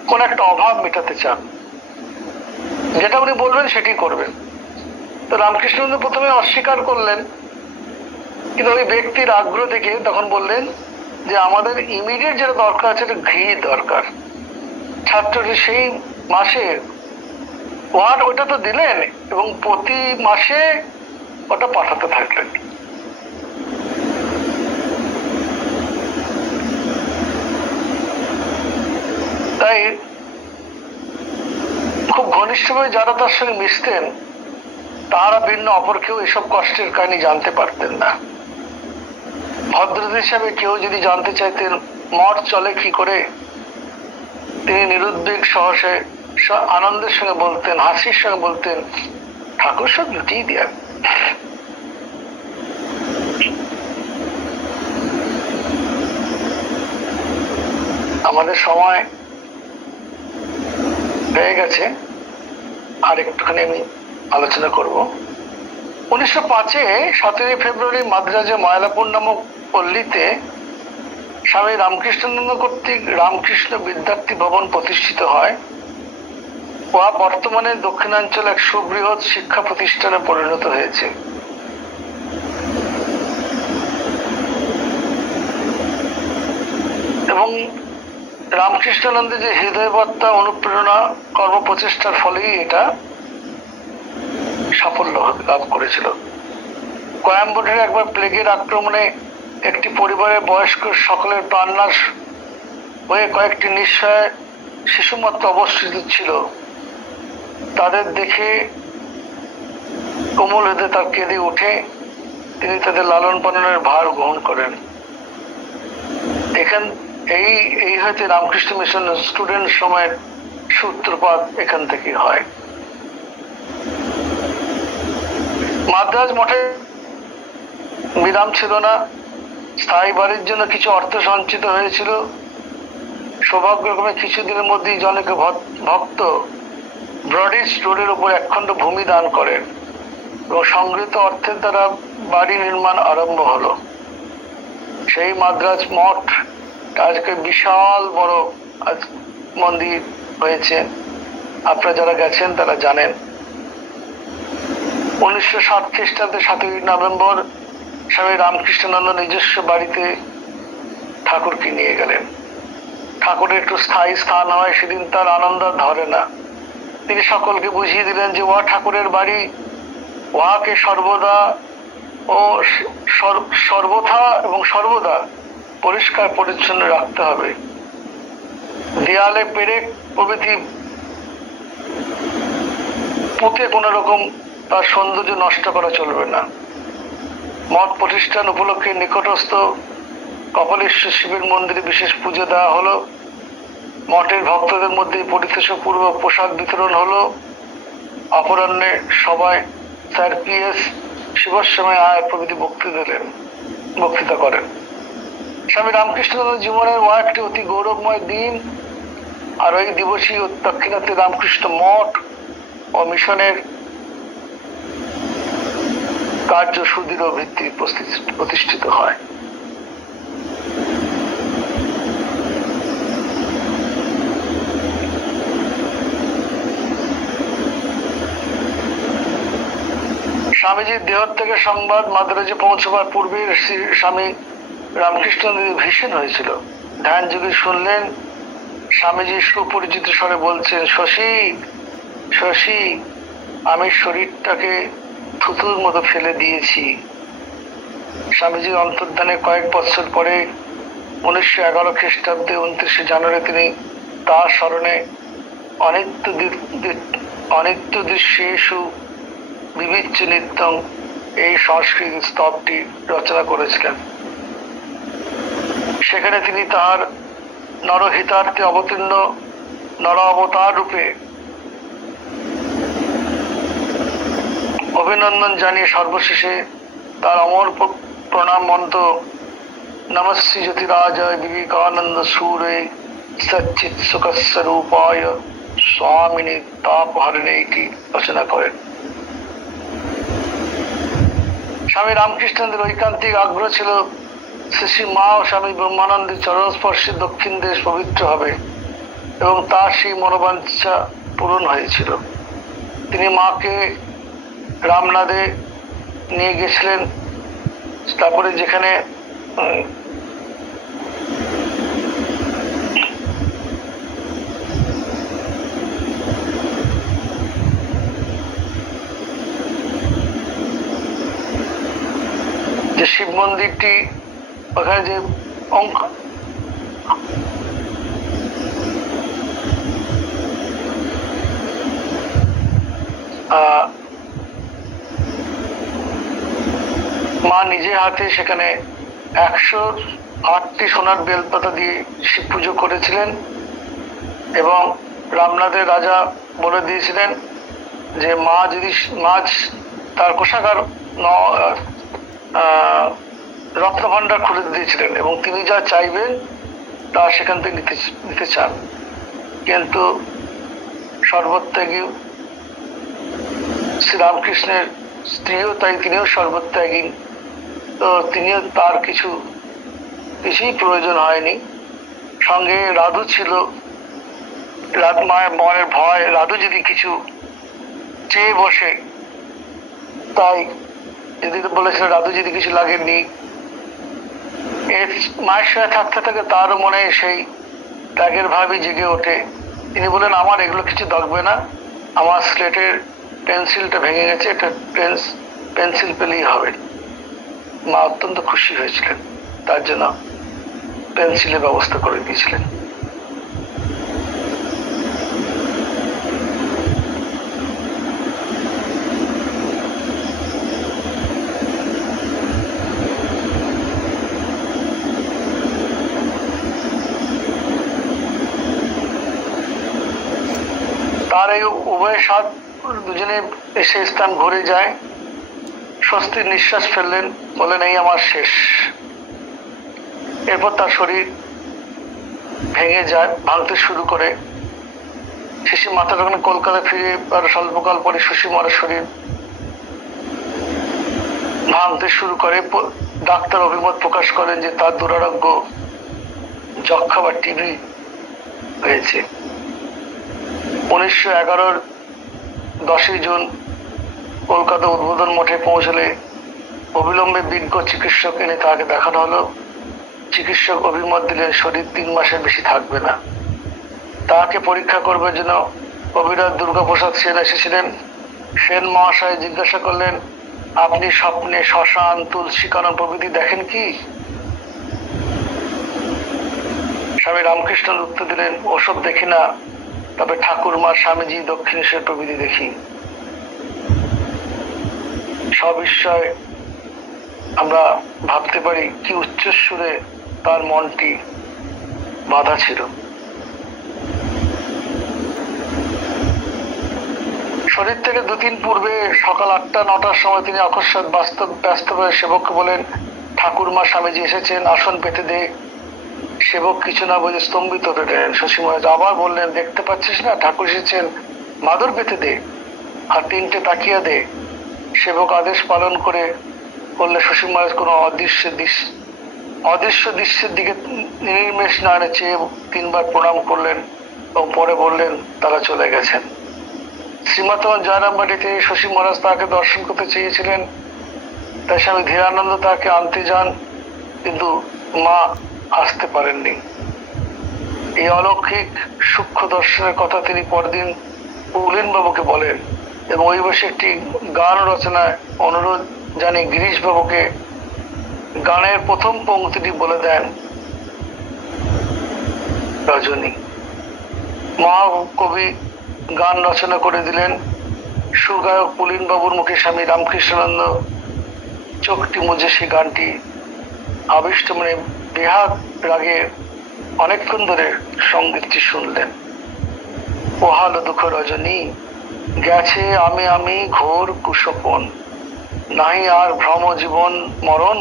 কোন একটা অভাব মেটাতে চান, যেটা উনি বলবেন সেটি করবেন। তো রামকৃষ্ণ প্রথমে অস্বীকার করলেন, কিন্তু ওই ব্যক্তির আগ্রহ দেখে তখন বললেন যে আমাদের ইমিডিয়েট যেটা দরকার আছে ঘি দরকার। ছাত্রটি সেই মাসে ওটা তো দিলেন এবং প্রতি মাসে ওটা পাঠাতে থাকলেন। তাই খুব ঘনিষ্ঠভাবে যারা তার সঙ্গে মিশতেন তারা ভিন্ন অপর কেউ এসব কষ্টের কাহিনী জানতে পারতেন না। ভদ্রতা হিসাবে কেউ যদি জানতে চাইতেন মঠ চলে কি করে, তিনি নিরুদ্বেগ সহসে আনন্দের সঙ্গে বলতেন, হাসির সঙ্গে বলতেন, ঠাকুর সব জুটিয়ে দেন। আমাদের সময় হয়ে গেছে, আর একটুখানি আমি আলোচনা করব। 1905-এ 17 ফেব্রুয়ারি মাদ্রাজে ময়লাপুর নামক পল্লীতে স্বামী রামকৃষ্ণানন্দ কর্তৃক রামকৃষ্ণ বিদ্যার্থী ভবন প্রতিষ্ঠিত হয়। উহা বর্তমানে দক্ষিণাঞ্চল এক সুবৃহৎ শিক্ষা প্রতিষ্ঠানে পরিণত হয়েছে। এবং রামকৃষ্ণানন্দের যে হৃদয়বত্তা, অনুপ্রেরণা, কর্মপ্রচেষ্টার ফলেই এটা সাফল্য লাভ করেছিল। কোয়েম্বাটোরে একবার প্লেগের আক্রমণে একটি পরিবারের বয়স্ক সকলের প্রাণনাশ হয়ে কয়েকটি নিঃসহায় শিশুমাত্র অবস্থিত ছিল। তাদের দেখে কোমল হৃদে তার কেঁদে উঠে তিনি তাদের লালন পালনের ভার গ্রহণ করেন। এই হয়তো রামকৃষ্ণ মিশন স্টুডেন্ট সময়ের সূত্রপাত এখান থেকে হয়। মাদ্রাজ মঠে বিরাম ছিল না। স্থায়ী বাড়ির জন্য কিছু অর্থ সঞ্চিত হয়েছিল। সৌভাগ্যক্রমে কিছুদিনের মধ্যেই জনক ভক্ত ব্রডিজ রোডের উপর একখণ্ড ভূমি দান করেন এবং সংগৃহীত অর্থের দ্বারা বাড়ি নির্মাণ আরম্ভ হলো। সেই মাদ্রাজ মঠ আজকে বিশাল বড় মন্দির হয়েছে। আপনারা যারা গেছেন তারা জানেন। 1907 খ্রিস্টাব্দে 7 নভেম্বর স্বামী রামকৃষ্ণানন্দ নিজস্ব বাড়িতে ঠাকুরকে নিয়ে গেলেন। ঠাকুরের একটু স্থায়ী স্থান হয় সেদিন তার আনন্দ ধরে না। তিনি সকলকে বুঝিয়ে দিলেন যে উহা ঠাকুরের বাড়ি, উহাকে সর্বদা ও সর্বথা এবং সর্বদা পরিষ্কার পরিচ্ছন্ন রাখতে হবে। দেয়ালে পেরেক প্রভৃতি পুঁতে কোন রকম তার সৌন্দর্য নষ্ট করা চলবে না। মঠ প্রতিষ্ঠান উপলক্ষে নিকটস্থ কপালেশ্বর শিবের মন্দিরে বিশেষ পুজো দেওয়া হলো। মঠের ভক্তদের মধ্যে পরিতোষপূর্বক প্রসাদ বিতরণ হলো। অপরাহ্নে সবাই স্যার PS শিবস্বামী আয় প্রভৃতি বক্তৃতা করেন। স্বামী রামকৃষ্ণানন্দ জীবনের একটি অতি গৌরবময় দিন। আর ওই দিবসই দাক্ষিণাত্যে রামকৃষ্ণ মঠ ও মিশনের কার্য সুদৃঢ় ভিত্তি প্রতিষ্ঠিত হয়। স্বামীজির দেহত্যাগের সংবাদ মাদ্রাজে পৌঁছবার পূর্বে স্বামী রামকৃষ্ণ ভীষণ হয়েছিল। ধ্যান যোগী শুনলেন স্বামীজি সুপরিচিত স্বরে বলছেন, শশী শশী, আমি শরীরটাকে থুতুর মতো ফেলে দিয়েছি। স্বামীজির অন্তর্ধানে কয়েক বছর পরে 1911 খ্রিস্টাব্দে 29 জানুয়ারি তিনি তার স্মরণে অনিত্য দৃশ্যেষু বিবিচ্য নিত্যং এই সংস্কৃত স্তবটি রচনা করেছিলেন। সেখানে তিনি তার নরহিতার্থে অবতীর্ণ নর অবতার রূপে অভিনন্দন জানিয়ে সর্বশেষে তার অমর প্রণাম মন্ত্র নমস্তে জ্যোতিরাজয় বিবেকানন্দ সুরে সচ্চিৎ সুখস্বরূপায় স্বামিনী তাপহরণে রচনা করেন। স্বামী রামকৃষ্ণের ঐকান্তিক আগ্রহ ছিল শ্রী শ্রী মা ও স্বামী ব্রহ্মানন্দের চরণস্পর্শে দক্ষিণ দেশ পবিত্র হবে, এবং তার সেই মনোবাঞ্ছা পূরণ হয়েছিল। তিনি মাকে রামনাদে নিয়ে গেছিলেন, তারপরে যেখানে যে শিব মন্দিরটি, ওখানে যে অঙ্ক মা নিজে হাতে সেখানে 108টি সোনার বেলপাতা দিয়ে শিব পুজো করেছিলেন, এবং রামনাথের রাজা বলে দিয়েছিলেন যে মা যদি তার কোষাগার রত্নভাণ্ডার খুলে দিয়েছিলেন, এবং তিনি যা চাইবেন তা সেখান থেকে নিতে চান। কিন্তু সর্বত্যাগী শ্রীরামকৃষ্ণের স্ত্রীও তাই, তিনিও সর্বত্যাগী, তো তিনিও তার কিছুই প্রয়োজন হয়নি। সঙ্গে রাধু ছিল, মায়ের মনের ভয় রাধু যদি কিছু চেয়ে বসে, তাই যদি বলেছিল রাধু যদি কিছু লাগেনি, মায়ের সঙ্গে থাকতে থাকে তারও মনে সেই ত্যাগের ভাবই জেগে ওঠে। তিনি বলেন আমার এগুলো কিছু দরকার না, আমার স্লেটের পেন্সিলটা ভেঙে গেছে, একটা পেন্সিল পেলেই হবে। মা অত্যন্ত খুশি হয়েছিলেন, তার জন্য পেন্সিলের ব্যবস্থা করে দিয়েছিলেন। তার এই উভয় সাত দুজনে এসে স্থান ঘুরে যায়, স্বস্তির নিঃশ্বাস ফেললেন, বলেন এই আমার শেষ। এরপর তার শরীর ভেঙে যায়, ভাঙতে শুরু করে। শিশি মাথা যখন কলকাতা ফিরে আর স্বল্পকাল পরে সুসীমার শরীর ভাঙতে শুরু করে। ডাক্তার অভিমত প্রকাশ করেন যে তার দুরারোগ্য যক্ষা বা টিবি হয়েছে। 1911-র 10 জুন কলকাতা উদ্বোধন মঠে পৌঁছলে অবিলম্বে বিজ্ঞ চিকিৎসক এনে তাকে দেখানো হলো। চিকিৎসক অভিমত দিলেন শরীর 3 মাসের বেশি থাকবে না। তাকে পরীক্ষা করবার জন্য কবিরাজ দুর্গাপ্রসাদ সেন এসেছিলেন। সেন মহাশয় জিজ্ঞাসা করলেন, আপনি স্বপ্নে শ্মশান, তুলসী কানন প্রভৃতি দেখেন কি? স্বামী রামকৃষ্ণ উত্তর দিলেন, ওসব দেখি না, তবে ঠাকুরমা, স্বামীজি, দক্ষিণেশ্বর প্রভৃতি দেখি। সবিষয়ে আমরা ভাবতে পারি কি উচ্চস্বরে তার মনটি বাঁধা ছিল। শরীর থেকে 2 দিন পূর্বে সকাল 8টা-9টার সময় তিনি অকস্মাৎ ব্যস্ত হয়ে সেবককে বলেন, ঠাকুরমা, স্বামীজি এসেছেন, আসন পেতে দে। সেবক কিছু না বুঝে স্তম্ভিত হলেন। শশী মহারাজ আবার বললেন, দেখতে পাচ্ছিস না ঠাকুর এসেছেন, মাদুর পেতে দে আর 3টে তাকিয়া দে। সেবক আদেশ পালন করে বললে শশী মহারাজ কোনো অদৃশ্য দৃশ্যের দিকে নির্মেষ নয়নে চেয়ে 3 বার প্রণাম করলেন এবং পরে বললেন তারা চলে গেছেন। শ্রীমতম জয়রামবাটিতে শশী মহারাজ তাকে দর্শন করতে চেয়েছিলেন, তাই স্বামী ধীরানন্দ তাকে আনতে যান, কিন্তু মা আসতে পারেননি। এই অলৌকিক সূক্ষ্ম দর্শনের কথা তিনি পরদিন পুলিন বাবুকে বলেন এবং ওই বসে একটি গান রচনায় অনুরোধ জানিয়ে গিরিশ বাবুকে গানের প্রথম পংক্তিটি বলে দেন। রজনী মহাকবি গান রচনা করে দিলেন। সুরগায়ক পুলিন বাবুর মুখে স্বামী রামকৃষ্ণানন্দ চোখটি মুজে সেই গানটি আবিষ্ট মনে বেহাগ রাগে অনেকক্ষণ ধরে সঙ্গীতটি শুনলেন। পোহালো দুঃখ রজনী, গেছে আমি আমি ঘোর কুসপন, নাহি আর ভ্রম জীবন মরণ,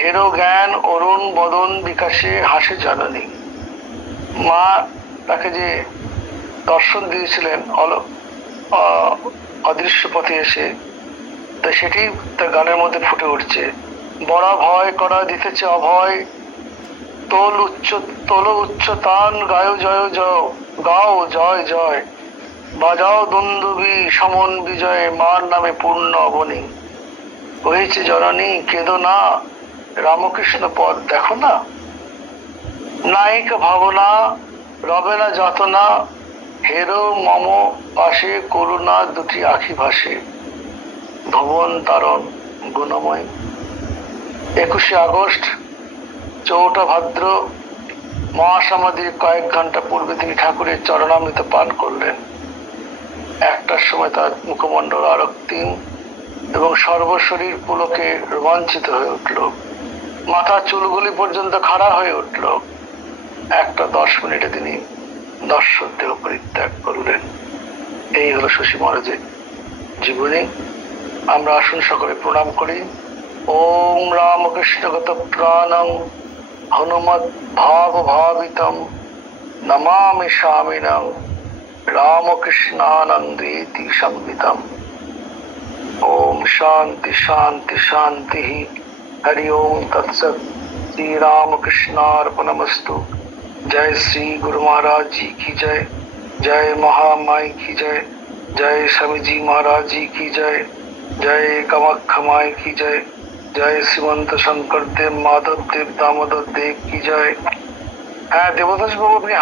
হেরো জ্ঞান অরুণ বদন বিকাশে হাসে জননী। মা তাকে যে দর্শন দিয়েছিলেন অদৃশ্য পথে এসে, তা সেটি তার গানের মধ্যে ফুটে উঠছে। বড় ভয় করা দিতেছে অভয়, তোল উচ্চ তান গায়ো জয় জয়, গাও জয় জয়, বাজাও দুন্দুবি সমন বিজয়, মার নামে পূর্ণ অবনী। হয়েছে জননী কেঁদো না, রামকৃষ্ণ পদ দেখো না, নায়িক ভাবনা রবে না যতনা, হেরো মম পাশে করুণা দুটি আখি ভাসে, ভুবন তারণ গুণময়। 21শে আগস্ট 4টা ভাদ্র মহাসমাধির কয়েক ঘন্টা পূর্বে তিনি ঠাকুরের চরণামৃত পান করলেন। 1টার সময় তার মুখমণ্ডল আরক্তিম এবং সর্বশরীর পুলকে রোমাঞ্চিত হয়ে উঠল, মাথার চুলগুলি পর্যন্ত খাড়া হয়ে উঠল। 1:10 তিনি নশ্বর দেহ পরিত্যাগ করলেন। এই হলো শশী মহারাজের জীবনী। আমরা আসুন সকলে প্রণাম করি। ওম রামকৃষ্ণগত প্রাণং হনুমৎ ভাব ভাবিতম নমামি স্বামিনং রামকৃষ্ণানন্দেতি সংবিতম। ओम शांति शांति शांति। हरि ओम तत्सत। श्री रामकृष्णार्पणमस्तु। जय श्री गुरु महाराज जी की जय, जय महामाई की जय, जय स्वामी जी महाराज जी की जय, जय कामाख्या माई की जय, जय श्रीमंत शंकर देव माधव देव दामोदर देव की जय। হ্যাঁ দেবদাস বাবু, আপনি